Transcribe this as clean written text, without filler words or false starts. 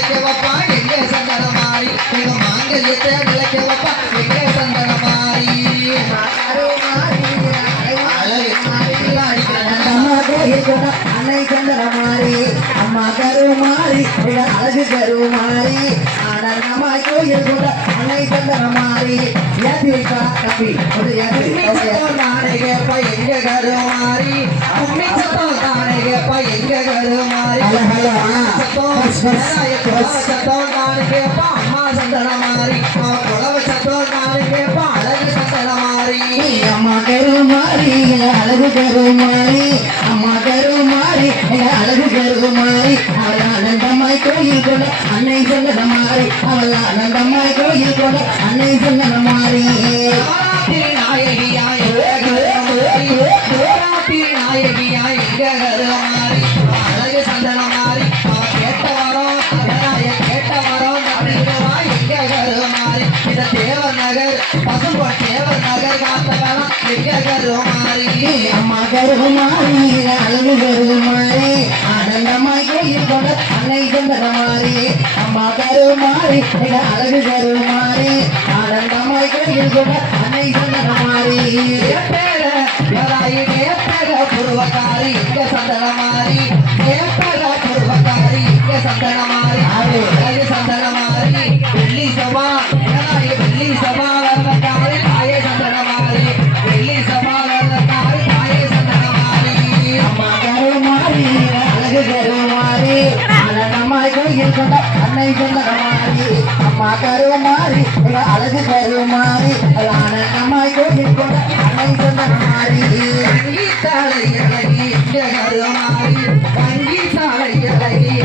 நிலைக்க வைப்பா எங்க சந்தன மாறி எங்க மாங்கல்யத்தை நிலைக்க வைப்பா எங்க சந்தன மாறி அன்னை சந்தன மாறி அம்மா கருமாறி அழகு கருமாறி ஆனந்தமாய் கோயில் கூட அன்னை சந்தன மாறி ஏத்திருக்கா தம்பி தானே கேப்பா எங்க கருமாறி அம்மி சத்தம் தானே கேப்பா எங்க கருமாறி சத்தம் தானே கேப்பா அம்மா சந்தன மாறி குலவ சத்தம் தானே கேப்பா அழகு சந்தன மாறி அம்மா கருமாறி அழகு கருமாறி அம்மா கருமாறி அழகு கருமாறி அவள் ஆனந்தமாய் கோயில் கூட அன்னை சந்தன மாறி அவள் ஆனந்தமாய் கோயில் கூட அன்னை சந்தன மாறி நாயகியா எங்க கருமாறி அழகு சந்தன மாறி கேட்ட வரோம் கேட்ட வரோம் எங்க கருமாறி இந்த தேவர் நகர் பசும்பொன் தேவர் நகர் காத்த காலம் எங்க கருமாறி அம்மா கருமாறி அழகு கருமாறி ஆனந்தமாய் கோயில் கூட அன்னை சந்தன மாறி அம்மா கருமாறி அழகு கருமாறி ஆனந்தமாய் கோயில் கூட அன்னை சந்தன மாறி புருவக்காரி இங்க சந்தன மாறி புருவக்காரி இங்க சந்தன மாறி அழகு சந்தன மாறி வெள்ளி சபா வெள்ளி சபா வரக்காரி தாயே சந்தன மாறி வெள்ளி சபா வரக்காரி தாயே சந்தன மாறி அம்மா கருமாறி அழகு கருமாறி ஆனந்தமாய் கோயில் கூட அன்னை சந்தன மாறி அம்மா கருமாறி அழகு கருமாறி ஆனந்தமாய் கோயில் கூட அன்னை சந்தன மாறி இங்க கருமாறி